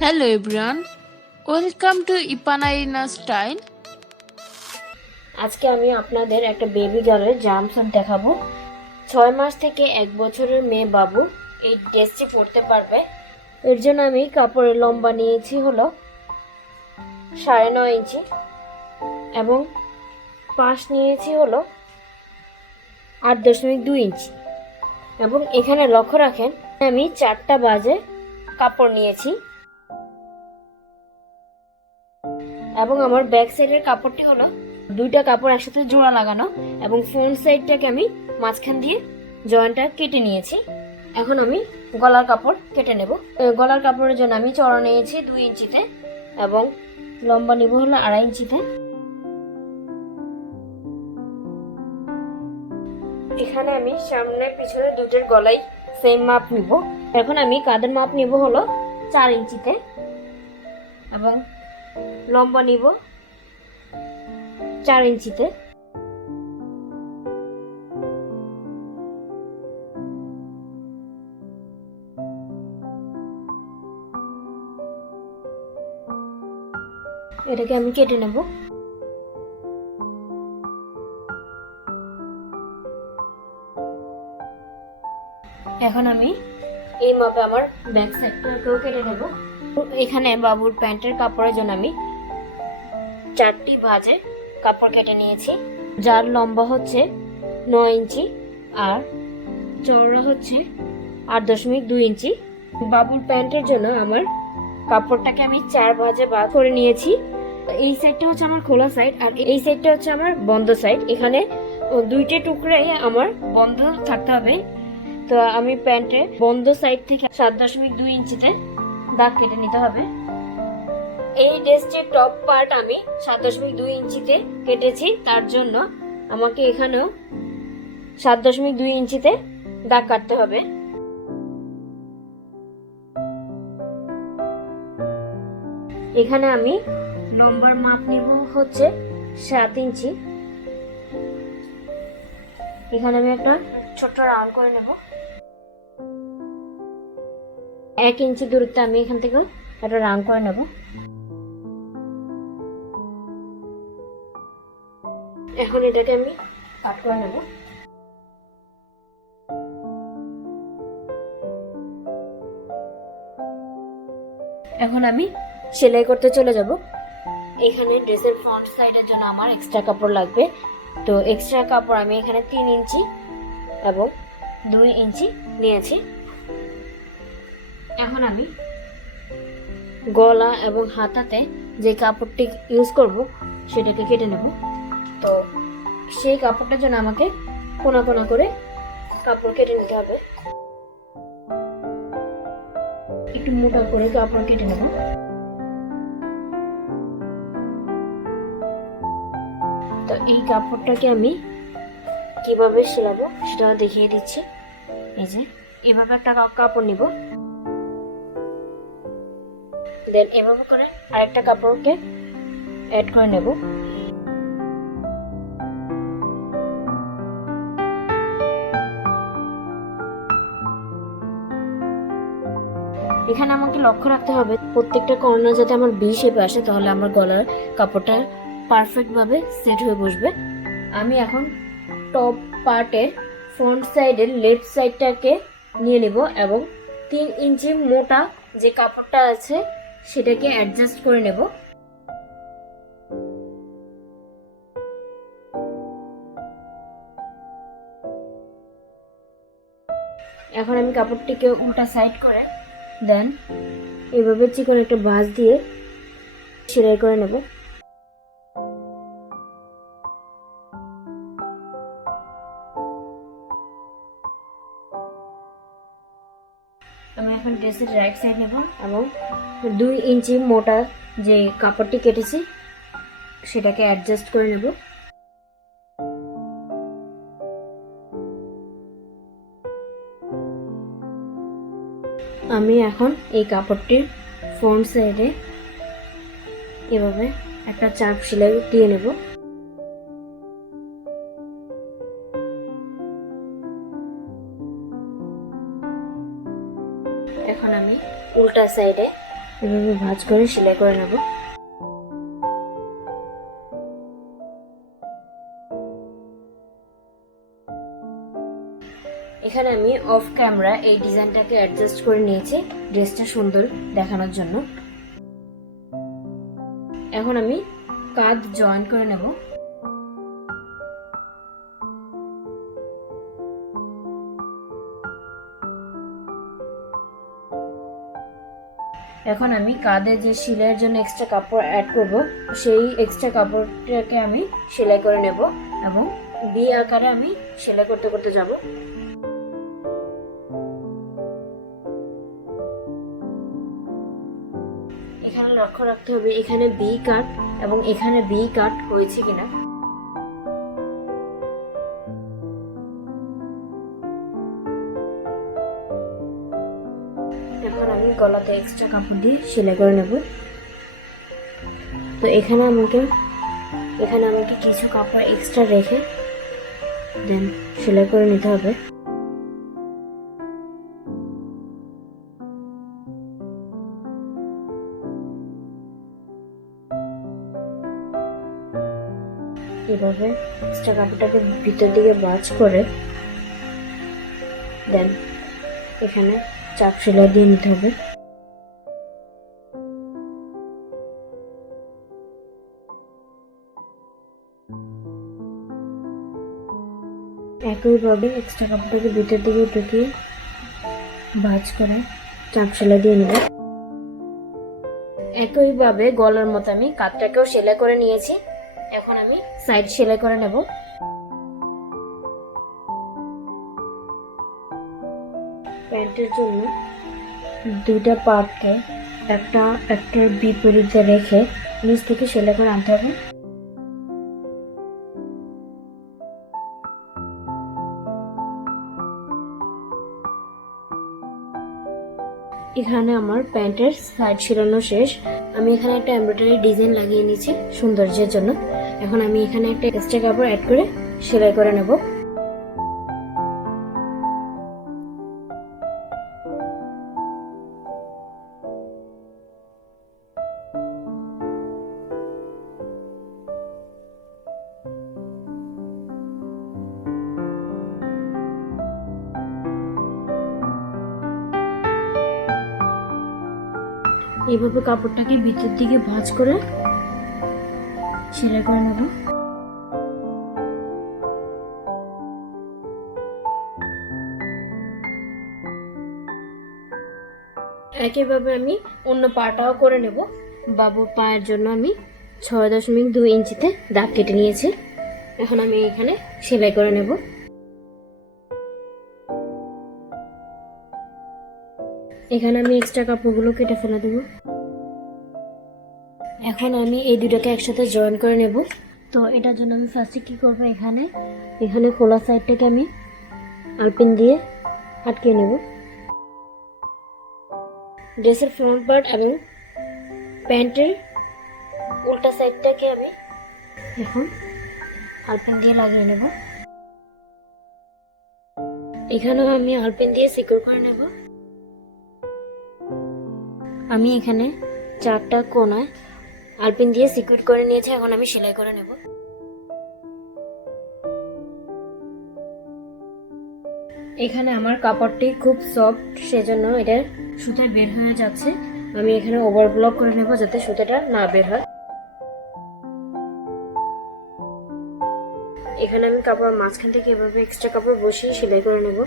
Hello everyone, welcome to Epana-Erina Style. আজকে আমি আপনাদের একটা বেবি গার্লের জাম্পস্যুট দেখাবো। 6 মাস থেকে 1 বছরের মেয়ে বাবু এই ড্রেসটি পরতে পারবে। এর জন্য আমি কাপড়ের লম্বা নিয়েছি হলো 9.5 ইঞ্চি এবং পাশ নিয়েছি হলো 8.2 ইঞ্চি এবং এখানে লক্ষ্য রাখেন আমি 4টা বাজে কাপড় নিয়েছি এবং আমার ব্যাক সাইডের কাপড়টি হলো 2টা কাপড় একসাথে জোড়া লাগানো এবং ফ্রন্ট সাইডটাকে আমি মাঝখান দিয়ে জয়েন্টটা কেটে নিয়েছি। এখন আমি গলার কাপড় কেটে নেব। গলার কাপড়ের জন্য আমি চওড়া নিয়েছি 2 ইঞ্চিতে এবং লম্বা নিব হলো 2.5 ইঞ্চিতে। এখানে আমি সামনে পিছনে দুটোর গলায় সেম মাপ নিব। এখন আমি কাঁধের মাপ নিব হলো 4 ইঞ্চিতে এবং লম্বা নিব 4 ইঞ্চিতে। এটাকে আমি কেটে নেব। এখন আমি এই মাপে আমার ব্যাক সাইডটাকেও কেটে নেব। এখানে বাবুর প্যান্টের কাপড়ের জন্য আমি 4টি ভাঁজে কাপড় কেটে নিয়েছি, যার লম্বা হচ্ছে 9 ইঞ্চি আর চওড়া হচ্ছে 8.2 ইঞ্চি। বাবুর প্যান্টের জন্য আমার কাপড়টাকে আমি 4 ভাঁজে ভাগ করে নিয়েছি। এই সাইডটা হচ্ছে আমার খোলা সাইড আর এই সাইডটা হচ্ছে আমার বন্ধ সাইড। এখানে 2টে টুকরে আমার বন্ধ থাকতে হবে। তো আমি প্যান্টে বন্ধ সাইড থেকে 7.2 ইঞ্চিতে দাগ কেটে নিতে হবে। এই ড্রেসটির টপ পার্ট আমি 7.2 ইঞ্চিতে কেটেছি, তার জন্য আমাকে এখানেও 7.2 ইঞ্চিতে দাগ কাটতে হবে। এখানে আমি লম্বার মাপ নিব হচ্ছে 7 ইঞ্চি। এখানে আমি একটা ছোট রাউন্ড করে নেব। 1 ইঞ্চি দূরত্বে আমি এখান থেকে একটা রাউন্ড করে নেব। এখন এটাকে আমি কাট করে নেব। এখন আমি সেলাই করতে চলে যাব। এখানে ড্রেসের ফ্রন্ট সাইডের জন্য আমার এক্সট্রা কাপড় লাগবে। তো এক্সট্রা কাপড় আমি এখানে 3 ইঞ্চি এবং 2 ইঞ্চি নিয়েছি। এখন আমি গলা এবং হাতাতে যে কাপড়টি ইউজ করব সেটাকে কেটে নেব। তো সেই কাপড়টার জন্য আমাকে কোনা কোনা করে কাপড় কেটে নিতে হবে। একটু মোটা করে কাপড় কেটে নেব। তো এই কাপড়টাকে আমি কিভাবে সেলাবো সেটা দেখিয়ে দিচ্ছি। এই যে এভাবে একটা কাপড় নিব, দেন এভাবে করে আরেকটা কাপড়কে অ্যাড করে নেব। এখানে আমাকে লক্ষ্য রাখতে হবে প্রত্যেকটা কর্নার যাতে আমার ভি শেপে আসে, তাহলে আমার গলার কাপড়টা পারফেক্ট ভাবে সেট হয়ে বসবে। আমি এখন টপ পার্টের ফ্রন্ট সাইডের লেফট সাইডটাকে নিয়ে নেব এবং 3 ইঞ্চি মোটা যে কাপড়টা আছে সেটাকে অ্যাডজাস্ট করে নেব। এখন আমি কাপড়টিকে উল্টা সাইড করে দেন এভাবে চিকন একটা ভাঁজ দিয়ে সেলাই করে নেব। আমি এখন ড্রেসের রাইট সাইড নেব এবং 2 ইঞ্চি মোটা যে কাপড়টি কেটেছি সেটাকে অ্যাডজাস্ট করে নেব। আমি এখন এই কাপড়টির ফ্রন্ট সাইডে এভাবে একটা চাপ সেলাই দিয়ে নেব। এখন আমি উল্টা সাইডে এভাবে ভাঁজ করে সেলাই করে নেব। এখানে আমি অফ ক্যামেরা এই ডিজাইনটাকে অ্যাডজাস্ট করে নিয়েছি ড্রেসটা সুন্দর দেখানোর জন্য। এখন আমি কাঁধ জয়েন করে নেব। এখন আমি কাঁধে যে সেলাইয়ের জন্য এক্সট্রা কাপড় অ্যাড করব, সেই এক্সট্রা কাপড়টাকে আমি সেলাই করে নেব এবং ভি আকারে আমি সেলাই করতে করতে যাব। এখানে লক্ষ্য রাখতে হবে এখানে ভি কাট এবং এখানে ভি কাট হয়েছে কিনা। এখন আমি গলাতে এক্সট্রা কাপড় দিয়ে সেলাই করে নেব। তো এখানে আমাকে কিছু কাপড় এক্সট্রা রেখে দেন সেলাই করে নিতে হবে। এভাবে এক্সট্রা কাপড়টাকে ভিতর দিকে ভাঁজ করে দেন এখানে চাপ সেলাই দিয়ে নিতে হবে। একইভাবে এক্সট্রা কাপড়টাকে ভিতর দিকে ঢুকিয়ে ভাঁজ করে চাপ সেলাই দিয়ে নেব। একইভাবে গলার মতো আমি কাঁধটাকেও সেলাই করে নিয়েছি। এখন আমি সাইড সেলাই করে নেব। প্যান্টের জন্য দুইটা পার্টকে একটার বিপরীতে রেখে নিচ থেকে সেলাই করে আনতে হবে। এখানে আমার প্যান্টের সাইড সেলানো শেষ। আমি এখানে একটা এমব্রয়ডারি ডিজাইন লাগিয়ে নিয়েছি সৌন্দর্যের জন্য। এখন আমি এখানে একটা এক্সট্রা কাপড় অ্যাড করে সেলাই করে নেব। এইভাবে কাপড়টাকে ভিতর দিকে ভাঁজ করে সেলাই করে নেব। একইভাবে আমি অন্য পাটাও করে নেব। বাবুর পায়ের জন্য আমি 6.2 ইঞ্চিতে দাগ কেটে নিয়েছি। এখন আমি এখানে সেলাই করে নেব। এখানে আমি এক্সট্রা কাপড়গুলো কেটে ফেলে দেব। এখন আমি এই দুটোকে একসাথে জয়েন করে নেব। তো এটার জন্য আমি ফার্স্টে কি করব, এখানে খোলা সাইডটাকে আমি আলপিন দিয়ে আটকে নেব। ড্রেসের ফ্রন্ট পার্ট এবং প্যান্টের উল্টা সাইডটাকে আমি এখন আলপিন দিয়ে লাগিয়ে নেব। এখানেও আমি আলপিন দিয়ে সিকিউর করে নেব। আমি এখানে 4টা কোণায় আলপিন দিয়ে সিকিউর করে নিয়েছি। এখন আমি সেলাই করে নেব। এখানে আমার কাপড়টি খুব সফট, সেজন্য এটা সুতা বের হয়ে যাচ্ছে। আমি এখানে ওভারব্লক করে নেব যাতে সুতাটা না বের হয়। এখানে আমি কাপড় মাঝখান থেকে এভাবে এক্সট্রা কাপড় বসিয়ে সেলাই করে নেব।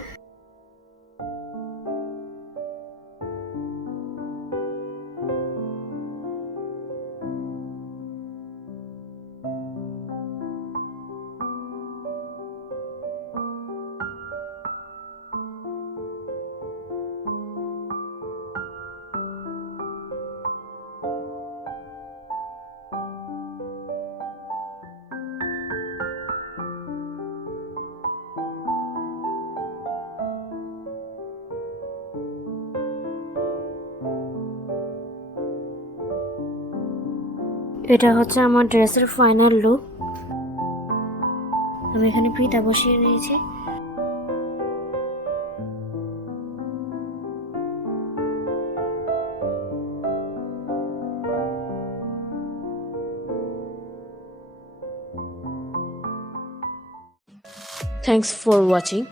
এটা হচ্ছে আমার ড্রেসের ফাইনাল লুক। আমি এখানে ফিতা বসিয়ে নিয়েছি। Thanks for watching.